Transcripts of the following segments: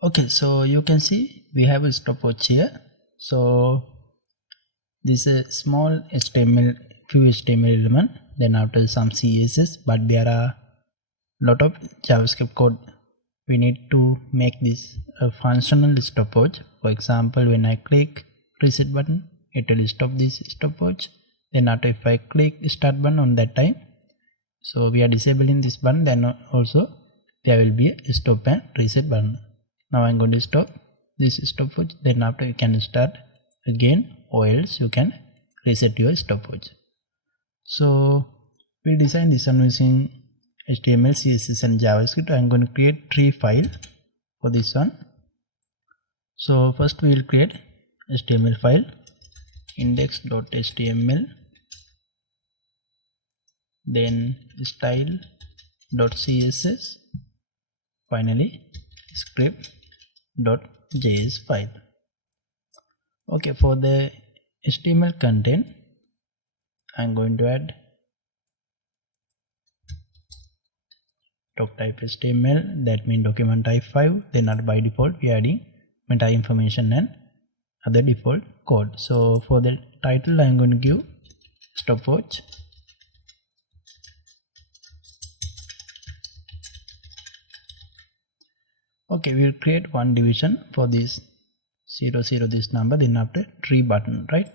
Okay, so you can see we have a stopwatch here. So this is a small HTML, few HTML element, then after some CSS, but there are lot of JavaScript code. We need to make this a functional stopwatch. For example, when I click reset button, it will stop this stopwatch. Then after if I click start button on that time, so we are disabling this button, then also there will be a stop and reset button. Now I'm going to stop this stopwatch, then after you can start again, or else you can reset your stopwatch. So we'll design this one using HTML, CSS and JavaScript. I'm going to create 3 files for this one. So first we will create HTML file, index.html, then style.css, finally script.js file. Okay, for the HTML content, I'm going to add doc type HTML, that means document type 5. Then by default we are adding meta information and other default code. So for the title I'm going to give stopwatch. Okay, we'll create one division for this 0 0 this number, then after 3 button, right?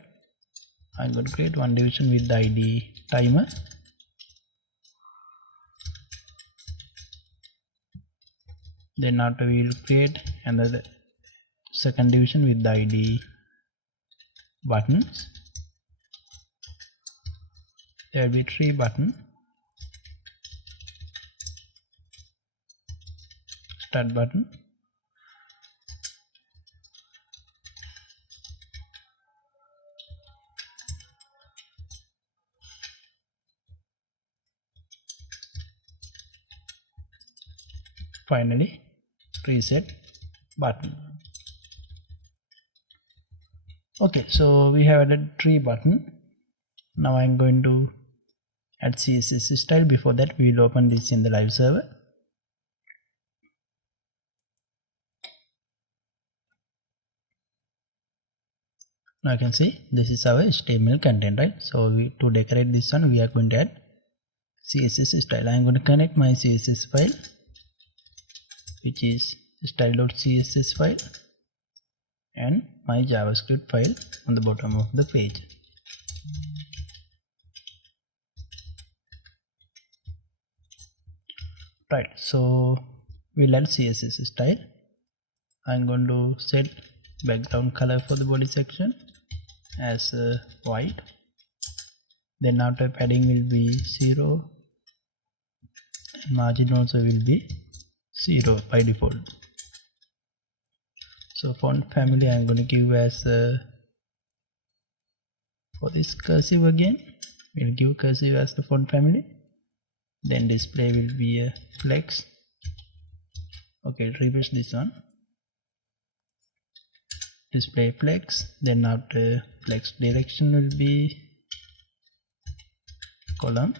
I'm going to create one division with the ID timer. Then after we will create another second division with the ID buttons. There will be 3 buttons. Start button, finally reset button. Okay, so we have added 3 buttons. Now I'm going to add CSS style. Before that we will open this in the live server. Now you can see this is our HTML content, right? So to decorate this one we are going to add CSS style. I'm going to connect my CSS file, which is style.css file, and my JavaScript file on the bottom of the page. Right, so we'll add CSS style. I'm going to set background color for the body section as white. Then outer padding will be 0 and margin also will be 0 by default. So font family I'm going to give as for this cursive again, we'll give cursive as the font family. Then display will be a flex. Okay, refresh this one. Display flex. Then after flex direction will be column,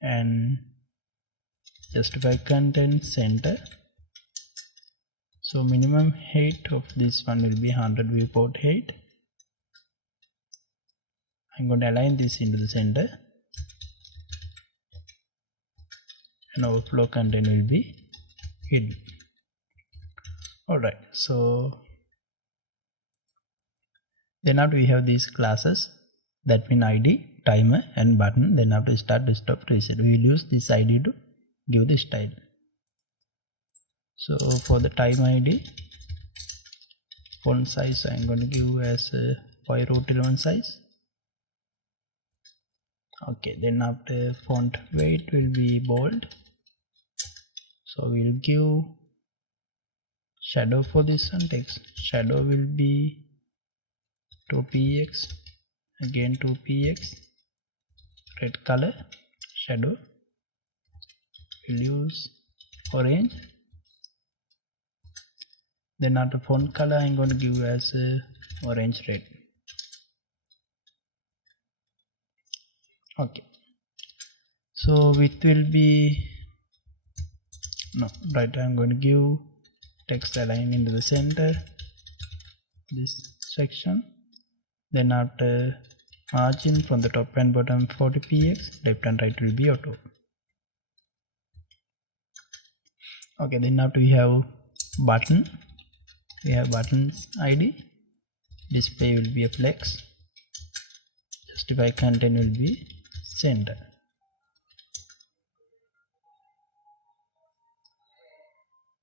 and justify content center. So minimum height of this one will be 100 viewport height. I'm going to align this into the center, and overflow content will be hidden. Alright, so then after we have these classes, that mean ID, timer and button. Then after start, stop, reset, we will use this ID to give the style. So for the time ID, font size I'm going to give as y_11 size. Okay, then after font weight will be bold. So we'll give shadow for this one. Text shadow will be 2px, again 2px. Red color shadow we'll use orange. Then after font color I'm going to give as orange red. Okay, so width will be no, right, I'm going to give text align into the center this section. Then after margin from the top and bottom 40px, left and right will be auto. Okay, then after we have button, we have buttons id, display will be a flex, justify content will be center.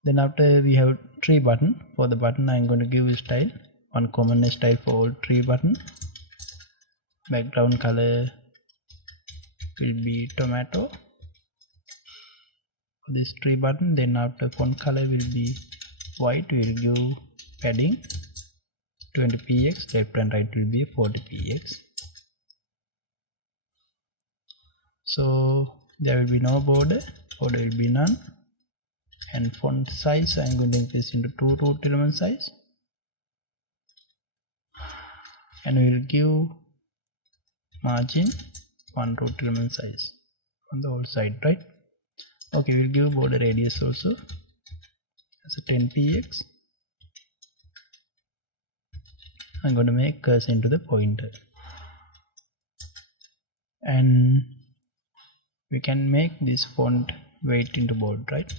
Then after we have tree button. For the button I am going to give a style, one common style for all tree button. Background color will be tomato for this tree button. Then after font color will be white, we will give padding 20px, left and right will be 40px. So there will be no border will be none. And font size I am going to increase into 2 root element size, and we will give margin 1 root element size on the whole side, right? Okay, we will give border radius also as a 10px. I'm going to make cursor into the pointer, and we can make this font weight into bold, right?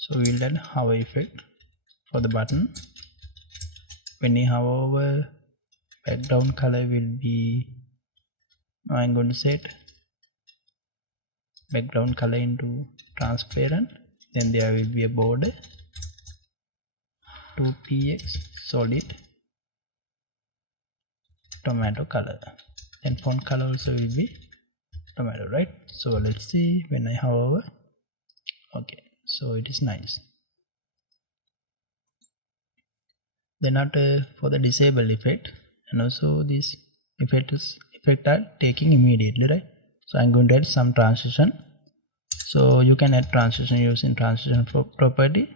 So we will add hover effect for the button. When you hover over, background color will be, I'm going to set background color into transparent. Then there will be a border 2px solid tomato color, and font color also will be tomato, right? So let's see when I hover over. Okay, so it is nice. Then after for the disable effect, and also this effect are taking immediately, right? So I'm going to add some transition. So you can add transition using transition for property.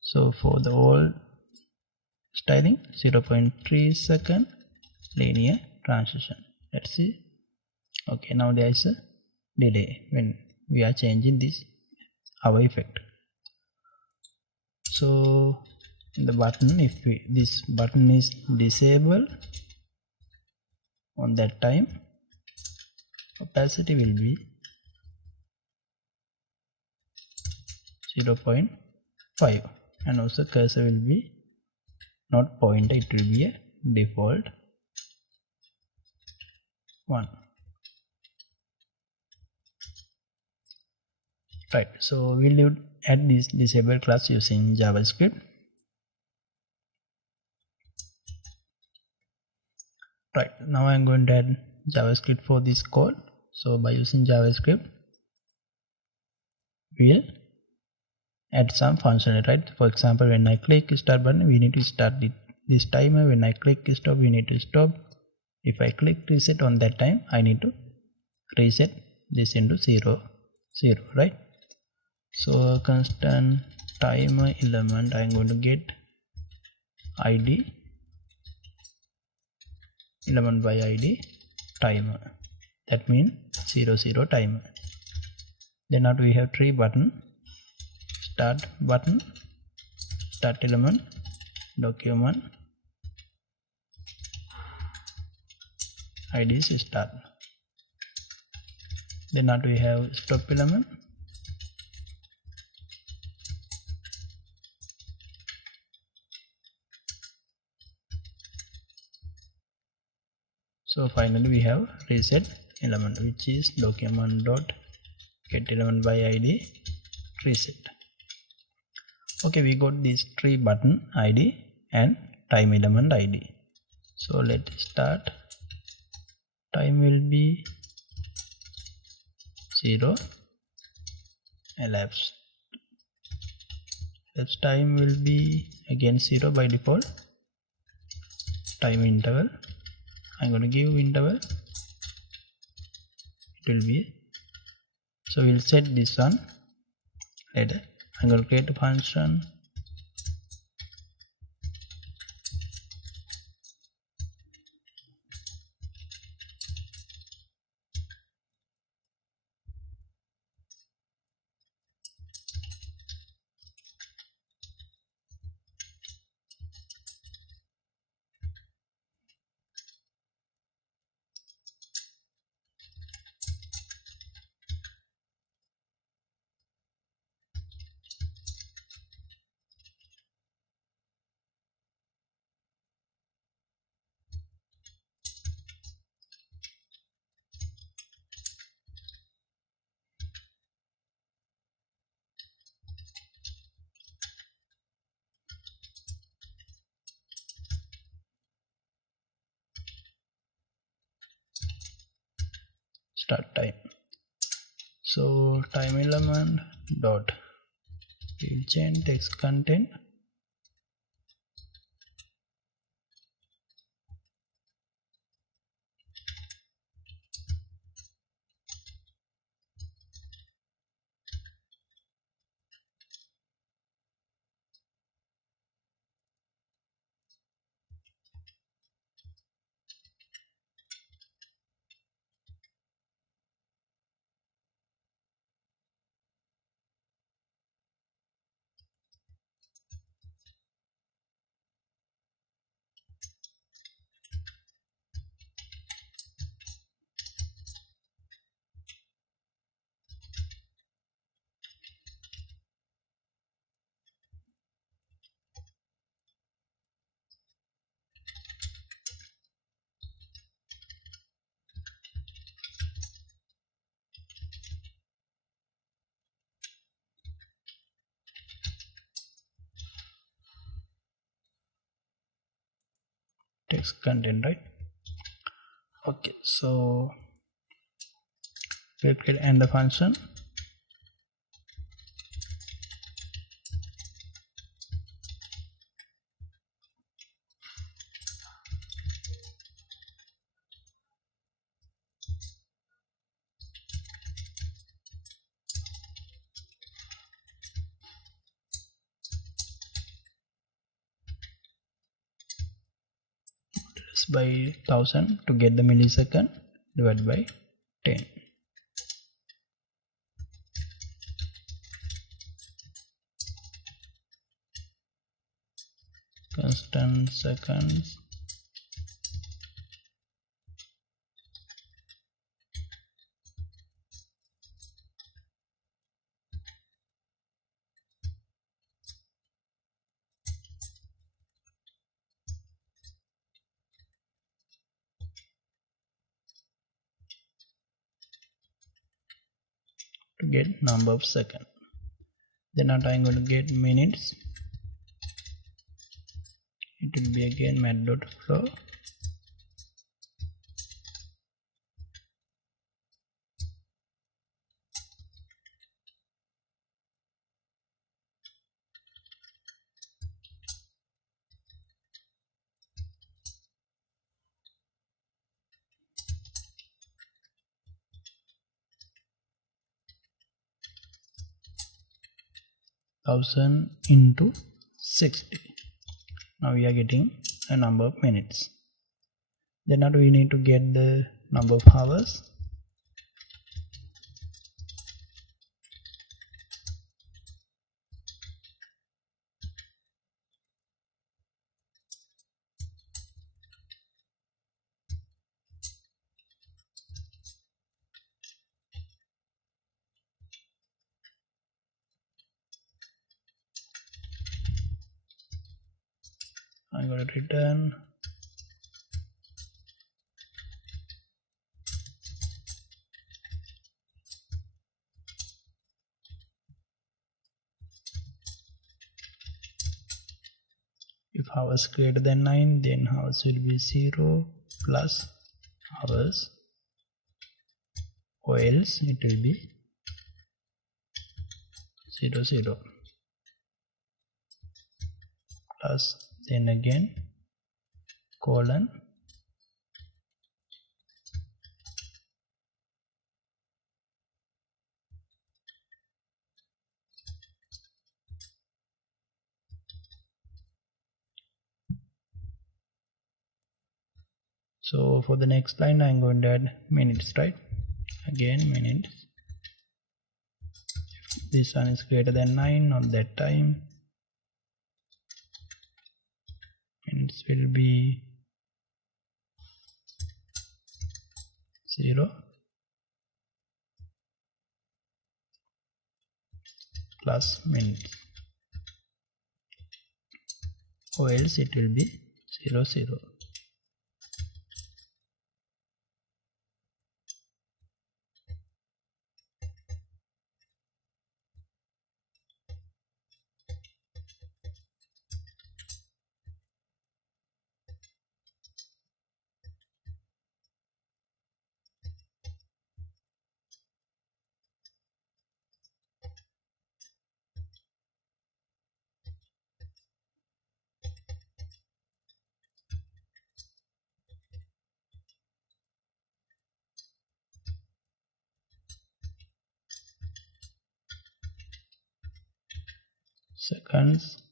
So for the whole styling 0.3 second linear transition. Let's see. Okay, now there is a delay when we are changing this hover effect. So the button, if this button is disabled on that time, opacity will be 0.5, and also cursor will be not pointer, it will be a default 1. Right, so we'll add this disable class using JavaScript. Right, now I'm going to add JavaScript for this code. So by using JavaScript, we'll add some functionality, right? For example, when I click start button, we need to start this timer. When I click stop, we need to stop. If I click reset on that time, I need to reset this into 0, right? So constant timer element, I'm going to get id element by id timer, that means 00 timer. Then after we have tree button, start button, start element, document id is start. Then after we have stop element, so finally we have reset element, which is document dot get element by id reset. Okay, we got this tree button id and time element id. So let's start. Time will be 0, elapsed time will be again 0 by default. Time interval, I'm going to give interval, it will be, so we'll set this one later. I'm going to create a function, start time. So time element dot field chain text content text content, right? Okay, so let's get end the function. By 1000 to get the millisecond, divided by 10. Constant seconds to get number of seconds. Then now I'm going to get minutes. It will be again mat.flow. Thousand into 60. Now we are getting a number of minutes. Then now we need to get the number of hours. I'm going to return if hours greater than 9, then hours will be 0 plus hours, or else it will be 0 0 plus, then again colon, so for the next line I'm going to add minutes, right? Again minutes. If this one is greater than 9 on that time, minutes will be 0 plus minutes, or else it will be 0 0. seconds.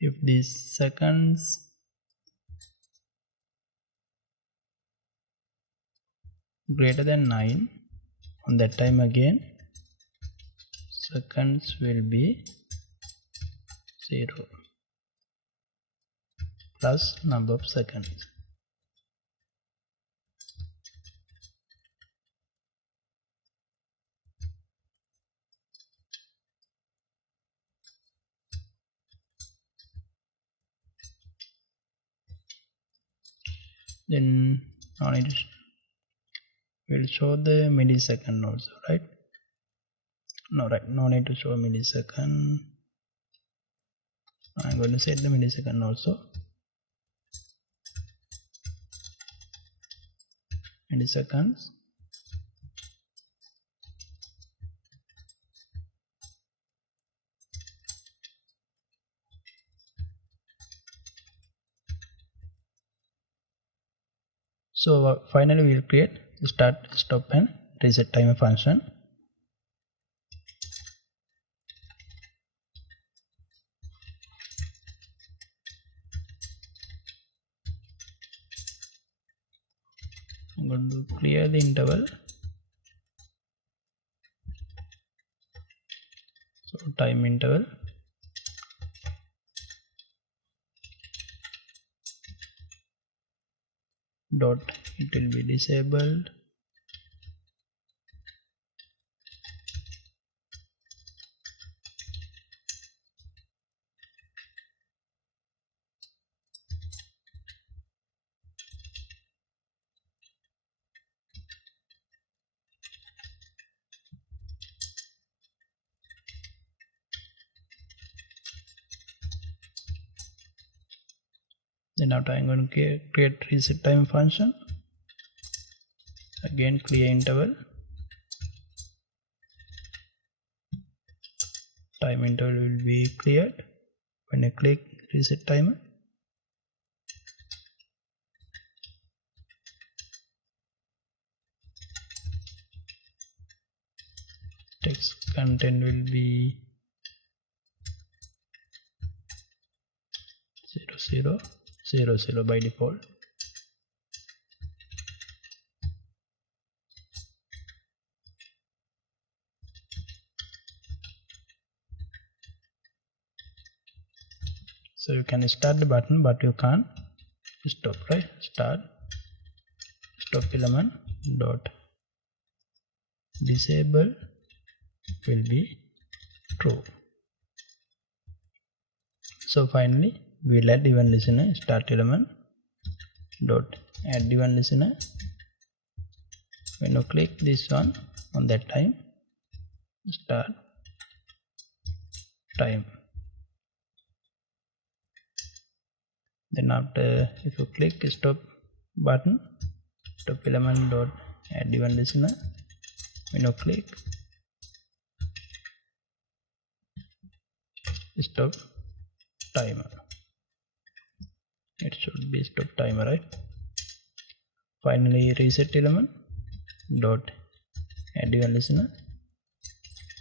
If these seconds greater than 9, on that time again seconds will be 0 plus number of seconds. Then on it will show the millisecond also, right? No need to show millisecond. I'm going to set the millisecond also. Milliseconds. So finally we will create start, stop and reset timer function. I'm going to clear the interval. So time interval. Dot, it will be disabled. Then after I'm going to create reset time function. Again clear interval. Time interval will be cleared when I click reset timer. Text content will be 0000 by default. So you can start the button but you can't stop, right? Start stop element dot disable will be true. So finally we will add event listener. Start element dot add event listener. When you click this one, on that time start time. Then after, if you click stop button, stop element dot add event listener, when you click stop timer, it should be stop timer, right? Finally reset element dot add event listener,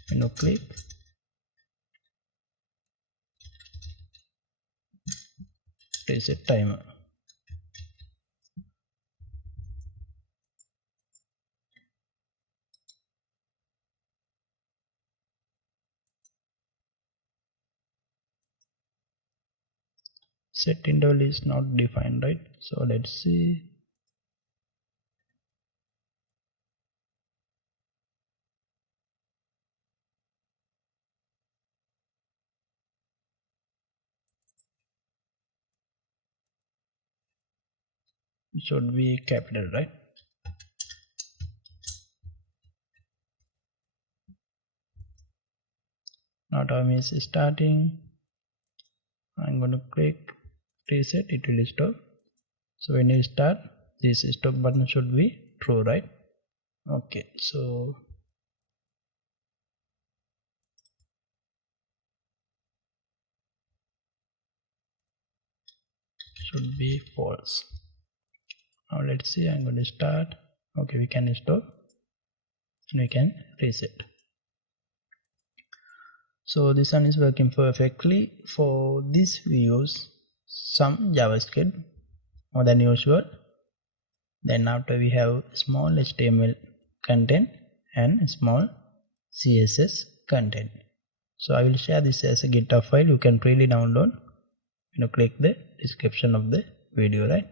when you click reset timer. Set interval is not defined, right? So let's see. It should be capital, right? Now time is starting. I'm going to click reset, it will stop. So when you start, this stop button should be true, right? Okay, so should be false. Now let's see, I'm going to start. Okay, we can install and we can reset. So this one is working perfectly. For this we use some JavaScript more than usual. Then after we have small HTML content and small CSS content. So I will share this as a GitHub file. You can freely download. Click the description of the video, right?